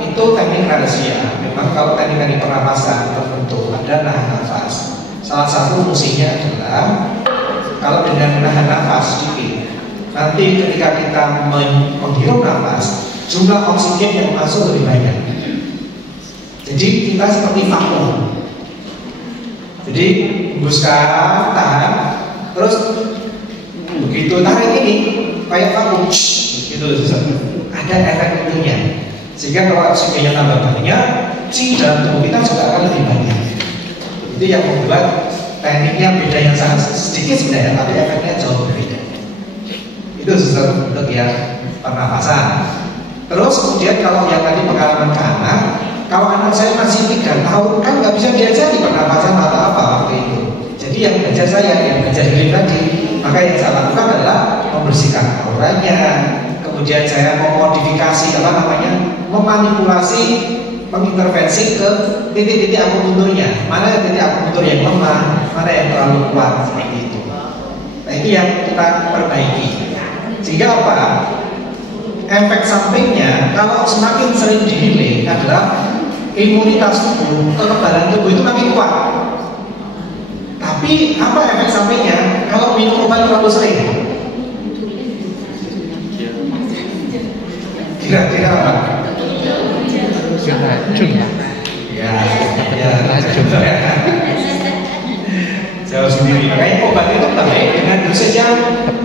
itu teknik rahasia. Memang kalau teknik pernapasan tertentu ada nahan nafas. Salah satu fungsinya adalah kalau dengan nahan nafas sedikit, nanti ketika kita menghirup nafas, jumlah oksigen yang masuk lebih banyak. Jadi kita seperti vakum. Jadi hembuskan, tahan, terus begitu tarik ini kayak vakum, gitu. Ada efek itunya. Sehingga kalau oksigennya tambah banyak, dalam tubuh kita juga akan lebih banyak. Itu yang membuat tekniknya beda yang sangat sedikit sebenarnya, tapi efeknya jauh berbeda. Itu untuk yang pernapasan. Terus kemudian kalau yang tadi pengalaman ke anak, kalau anak saya masih 3 tahun kan nggak bisa diajari pernapasan atau apa waktu itu. Jadi yang belajar saya, yang belajar healing tadi, maka yang saya lakukan adalah membersihkan auranya. Kemudian saya memodifikasi memanipulasi, mengintervensi ke titik-titik akupunturnya. Mana titik akupuntur yang lemah, mana yang terlalu kuat, seperti itu. Nah itu yang kita perbaiki. Sehingga apa? Efek sampingnya kalau semakin sering di-delay adalah imunitas tubuh, kekebalan tubuh itu makin kuat. Tapi apa efek sampingnya kalau minum obat terlalu sering? Kira-kira apa? Racun. Ya, racun. Jauh sendiri. Makanya obat itu baik dengan dosis yang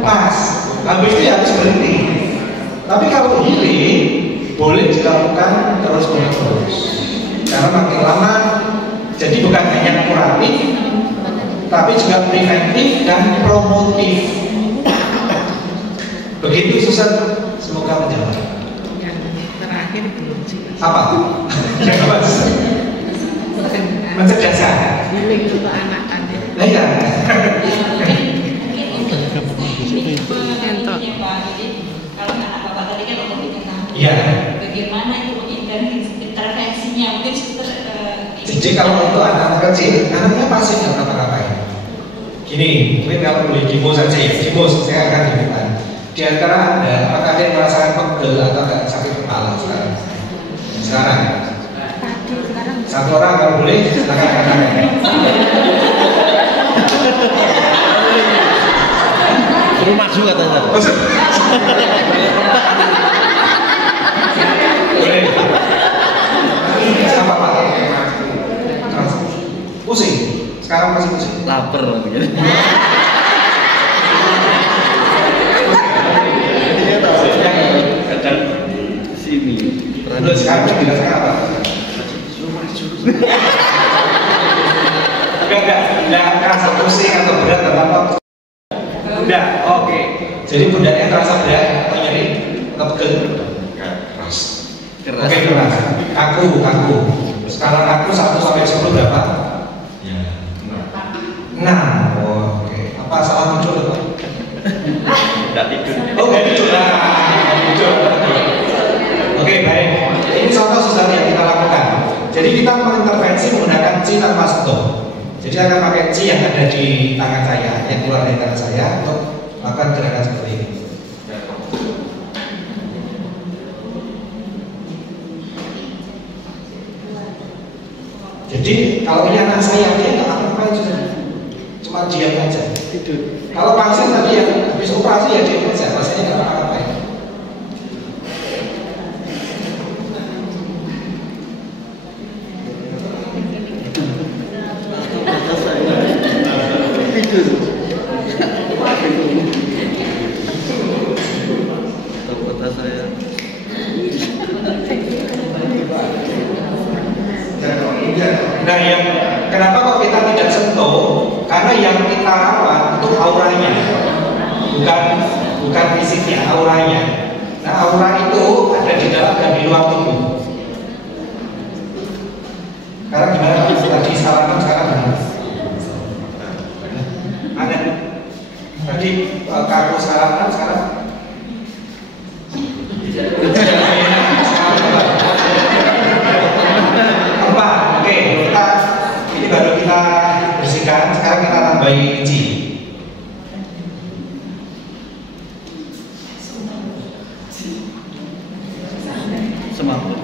pas. Habis itu harus berhenti. Tapi kalau healing boleh dilakukan terus-menerus. Karena makin lama jadi bukan hanya kuratif, tapi juga preventif dan promotif. Begitu Susan, semoga menjawab. Yang terakhir belum jelas. Apa? Mencerdaskan. Healing untuk anak-anak. Nah ya. Kalau anak bapak tadi kan untuk Iya. bagaimana itu intervensinya mungkin Jadi kalau itu anak kecil, anaknya pasti nggak ngapa-ngapain. Gini, mungkin kalau boleh demo saja ya, demo saya akan demokan. Di antara Anda, apakah ada yang merasakan pegel atau nggak sakit kepala sekarang? Sekarang? Satu orang kalau boleh, silakan katakan. Suruh maju katanya. Boleh. Apa Pak? Pusing. Sekarang masih pusing. Laper gitu. Kadang sini. Belum sekarang dirasakan apa? Enggak terasa pusing atau berat atau apa? Udah, oke. Jadi pundaknya terasa berat atau nyeri atau pegel? Keras. Oke, keras. Kaku. Skala kaku 1 sampai 10 berapa? Ya, 6. Oh, oke. Apa salah tidur Pak? Enggak tidur. Oh, enggak tidur. Tidur. Oke, baik. Ini contoh susah yang kita lakukan. Jadi kita mengintervensi menggunakan C tanpa sentuh. Jadi akan pakai C yang ada di tangan saya, yang keluar dari tangan saya untuk melakukan gerakan seperti ini. Jadi kalau ini anak saya, dia nggak apa-apa sudah, cuma diam aja. Tidur. Kalau pasien tadi yang habis operasi ya diam aja, rasanya nggak apa-apa. Nah, yang kenapa kok kita tidak sentuh? Karena yang kita rawat itu auranya, bukan fisiknya, auranya. Nah, aura itu ada di dalam dan di luar tubuh. Karena gimana tadi salaman sekarang gimana? Ada tadi kaku salaman sekarang. Ini baru kita bersihkan. Sekarang kita tambahin G. Semangat.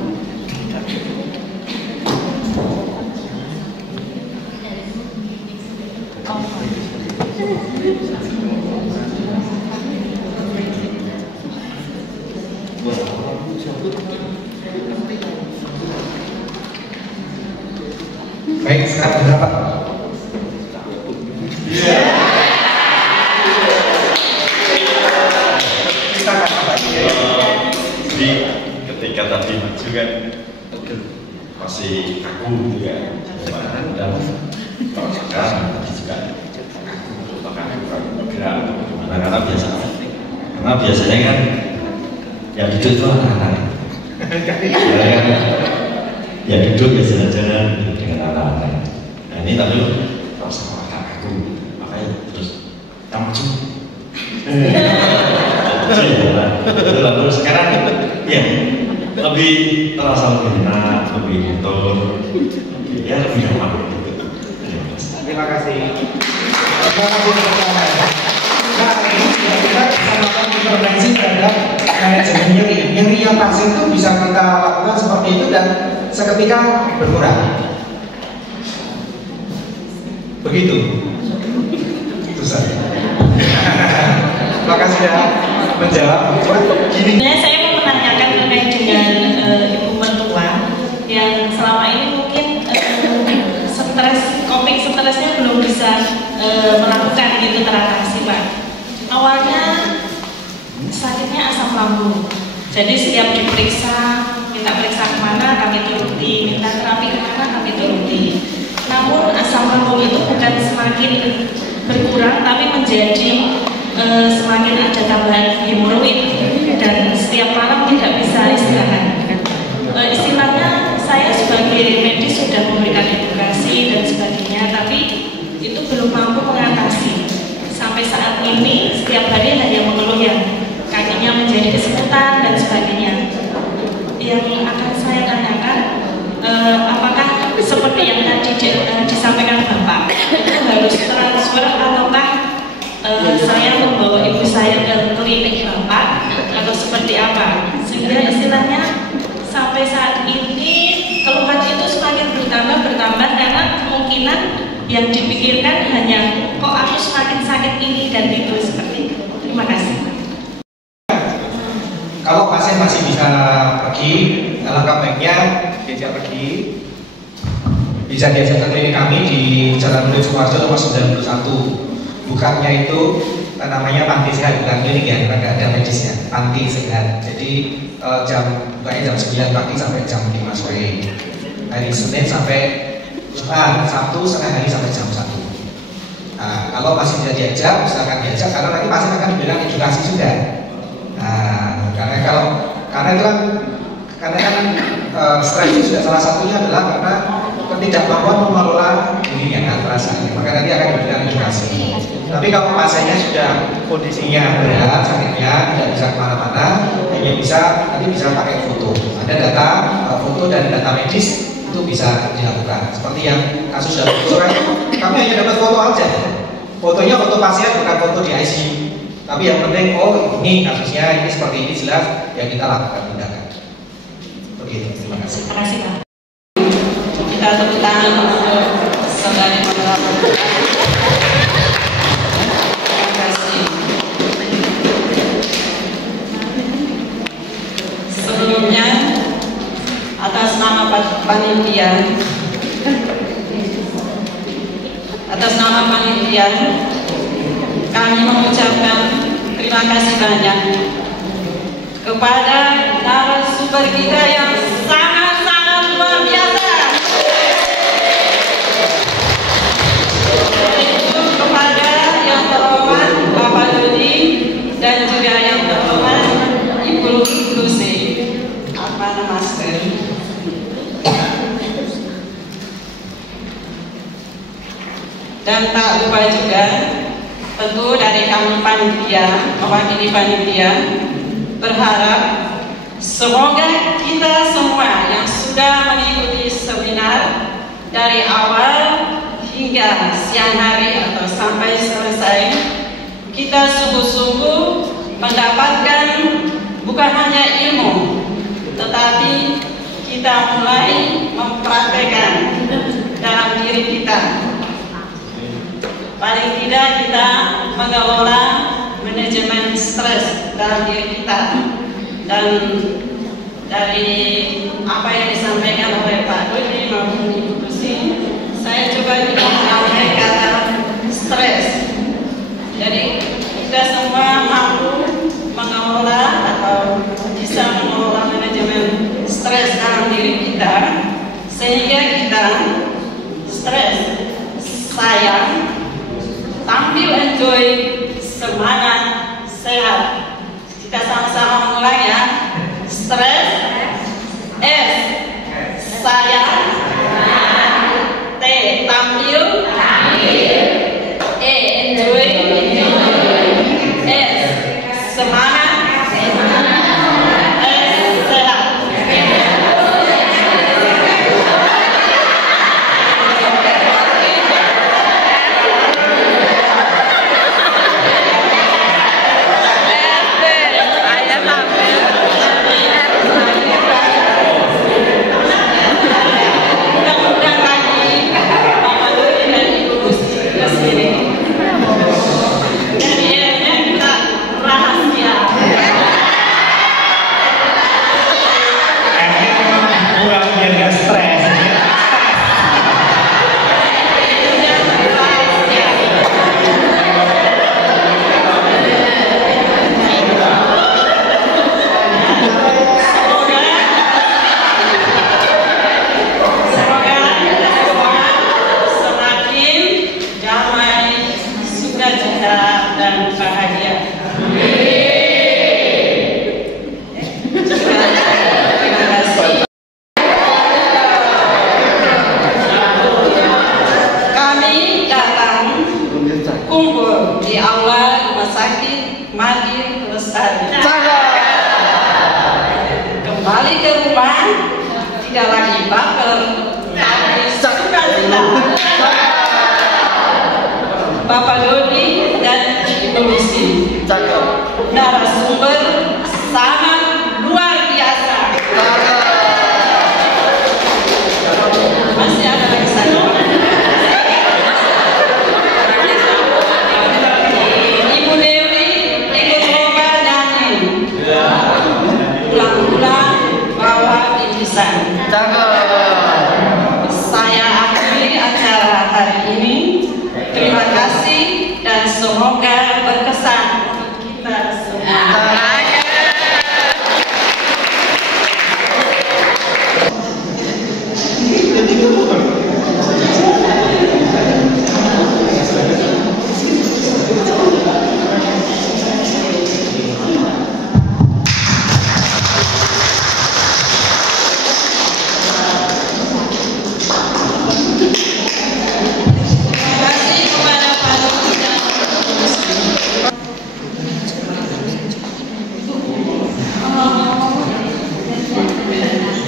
Baik, sekarang berapa? Jadi ketika tadi maju kan masih kaku gitu ya, dan kalau sekarang tadi juga kaku, bahkan gerak gimana karena biasanya kan yang duduk itu anak-anak, ya duduk ya jalan-jalan dengan anak-anak. Nah ini tapi sama kaku, makanya terus kita maju. Lalu sekarang ya lebih terasa lebih enak, lebih lentur, ya lebih nyaman. Terima kasih. Terima kasih. juga kita bisa melakukan intervensi terhadap manajemen nyeri. Nyeri yang pasif itu bisa kita lakukan seperti itu dan seketika berkurang. Begitu. Itu saja. Terima kasih sudah menjawab. Gini. Saya mau menanyakan terkait dengan ibu mertua yang selama ini mungkin stresnya belum bisa melakukan gitu teratasi, Pak. Awalnya sakitnya asam lambung. Jadi setiap diperiksa, minta periksa kemana kami turuti, minta terapi kemana kami turuti. Namun asam lambung itu bukan semakin berkurang, tapi menjadi semakin ada tambahan hemoroid dan setiap malam tidak bisa istirahat. Istilahnya saya sebagai medis sudah memberikan edukasi dan sebagainya, tapi itu belum mampu mengatasi. Sampai saat ini setiap hari hanya mengeluh yang kakinya menjadi kesemutan dan sebagainya. Yang akan saya tanyakan, apakah seperti yang tadi disampaikan Bapak, itu harus transfer ataukah saya membawa ibu saya ke klinik Bapak atau seperti apa? Sehingga istilahnya sampai saat ini keluhan itu semakin bertambah karena kemungkinan yang dipikirkan hanya kok aku semakin sakit ini dan itu seperti itu. Terima kasih. Kalau pasien masih bisa pergi, alangkah baiknya diajak pergi. Bisa diajak ke klinik kami di Jalan Murid Sumarjo nomor 91. Bukannya itu namanya panti sehat, bukan klinik ya, karena nggak ada medisnya. Panti sehat. Jadi bukanya jam 9 pagi sampai jam 5 sore. Hari Senin sampai Jumat, Sabtu setengah hari sampai jam 1. Nah, kalau masih bisa diajak, silakan diajak karena nanti pasien akan diberikan edukasi juga. Nah, karena itu kan stres itu juga salah satunya adalah karena ketidakmampuan mengelola dirinya kan rasanya. Maka nanti akan diberikan edukasi. Tapi kalau pasiennya sudah kondisinya berat, sakitnya tidak bisa kemana-mana, hanya nanti bisa pakai foto. Ada data foto dan data medis itu bisa dilakukan. Seperti yang kasus dalam surat, kami hanya dapat foto aja. Fotonya foto pasien, bukan foto di ICU. Tapi yang penting, oh ini kasusnya, ini seperti ini jelas, ya kita lakukan tindakan. Begitu, terima kasih. Terima kasih, Pak. Kita tepuk tangan untuk saudari moderator. Terima kasih. Sebelumnya, atas nama panitia, kami mengucapkan terima kasih banyak kepada narasumber kita yang sangat-sangat luar biasa. Yaitu kepada yang terhormat Bapak Dodi dan juga yang terhormat Ibu Lucy. Apa nama master? Dan tak lupa juga tentu dari kami panitia, mewakili panitia, berharap semoga kita semua yang sudah mengikuti seminar dari awal hingga siang hari atau sampai selesai, kita sungguh-sungguh mendapatkan bukan hanya ilmu, tetapi kita mulai mempraktekkan dalam diri kita. Paling tidak kita mengelola manajemen stres dalam diri kita. Dan dari apa yang disampaikan oleh Pak Dodi maupun Ibu Lucy, saya coba juga mengambil kata stres. Jadi kita semua mampu mengelola atau bisa mengelola manajemen stres dalam diri kita, sehingga kita stres, sayang, tampil enjoy, semangat, sehat. Kita sama-sama mengulang ya. Stres, S, sayang, T, tampil, E, enjoy, S, semangat, S, sehat. kembali ke rumah, tidak lagi baper, tapi sukacita. Bapak Dodi dan Ibu Lucy, narasumber sangat luar biasa. Masih ada lagi satu. Ibu Dewi ikut lomba nyanyi. Ulang-ulang bawa bingkisan. Saya akhiri acara hari ini. Terima kasih dan semoga berkesan untuk kita semua.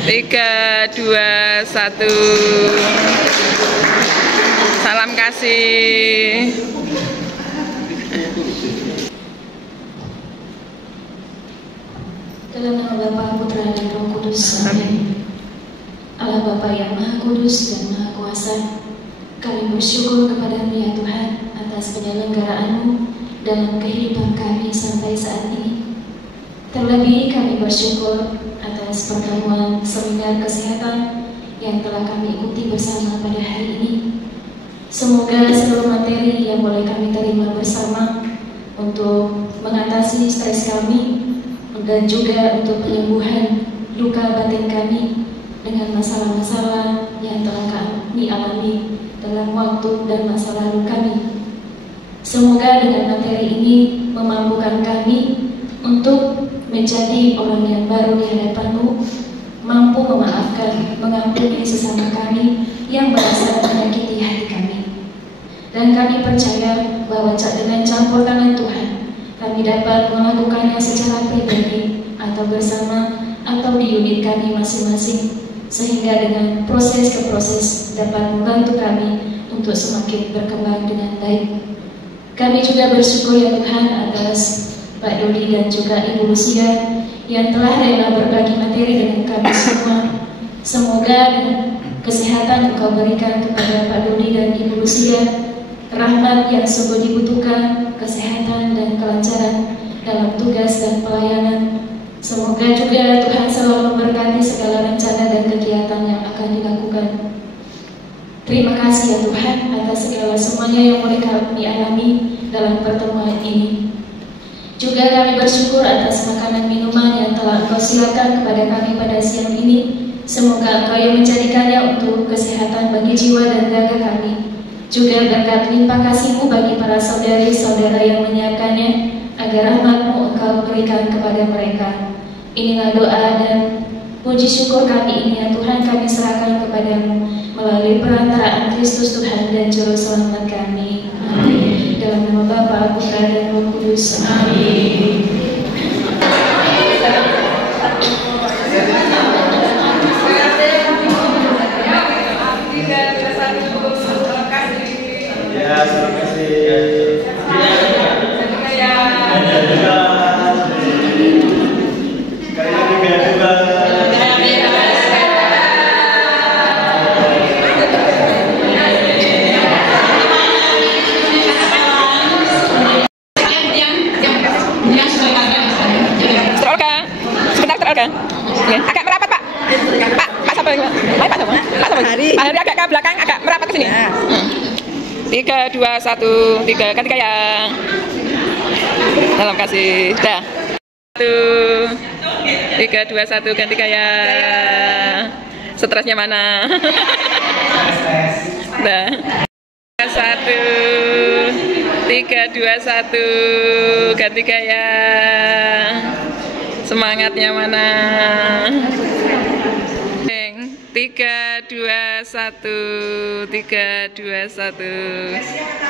Tiga, dua, satu. Salam kasih. Dalam nama Bapa, Putra, dan Roh Kudus. Amin. Allah Bapa yang Maha Kudus dan Maha Kuasa, kami bersyukur kepada-Mu ya Tuhan atas penyelenggaraan-Mu dalam kehidupan kami sampai saat ini. Terlebih kami bersyukur atas pertemuan seminar kesehatan yang telah kami ikuti bersama pada hari ini. Semoga seluruh materi yang boleh kami terima bersama untuk mengatasi stres kami dan juga untuk penyembuhan luka batin kami dengan masalah-masalah yang telah kami alami dalam waktu dan masa lalu kami. Semoga dengan materi ini memampukan kami untuk menjadi orang yang baru di hadapan-Mu, mampu memaafkan, mengampuni sesama kami yang merasa menyakiti hati kami. Dan kami percaya bahwa dengan campur tangan Tuhan, kami dapat melakukannya secara pribadi atau bersama atau di unit kami masing-masing, sehingga dengan proses ke proses dapat membantu kami untuk semakin berkembang dengan baik. Kami juga bersyukur ya Tuhan atas Pak Dodi dan juga Ibu Lucia yang telah rela berbagi materi dengan kami semua. Semoga kesehatan Engkau berikan kepada Pak Dodi dan Ibu Lucia, rahmat yang sungguh dibutuhkan, kesehatan dan kelancaran dalam tugas dan pelayanan. Semoga juga Tuhan selalu memberkati segala rencana dan kegiatan yang akan dilakukan. Terima kasih ya Tuhan atas segala semuanya yang boleh kami alami dalam pertemuan ini. Juga kami bersyukur atas makanan minuman yang telah Engkau silakan kepada kami pada siang ini. Semoga Engkau yang menjadikannya untuk kesehatan bagi jiwa dan raga kami. Juga berkat limpah kasih-Mu bagi para saudari-saudara yang menyiapkannya, agar rahmat-Mu Engkau berikan kepada mereka. Inilah doa dan puji syukur kami ini ya Tuhan, kami serahkan kepada-Mu melalui perantaraan Kristus Tuhan dan Juru Selamat kami. Amin. Dalam nama Bapa, Putra, dan Roh Kudus. Amin. Ya, terima kasih. Agak merapat Pak. Pak sampai Pak Hari agak ke belakang, agak merapat ke sini. 3, 2, 1, 3, ketiga ya. Salam kasih. Dah. 1, 3, 2, 1, ganti gaya. Stresnya mana? Dah. 1, 3, 2, 1, ganti gaya. Semangatnya mana? 3, 2, 1, 3, 2, 1.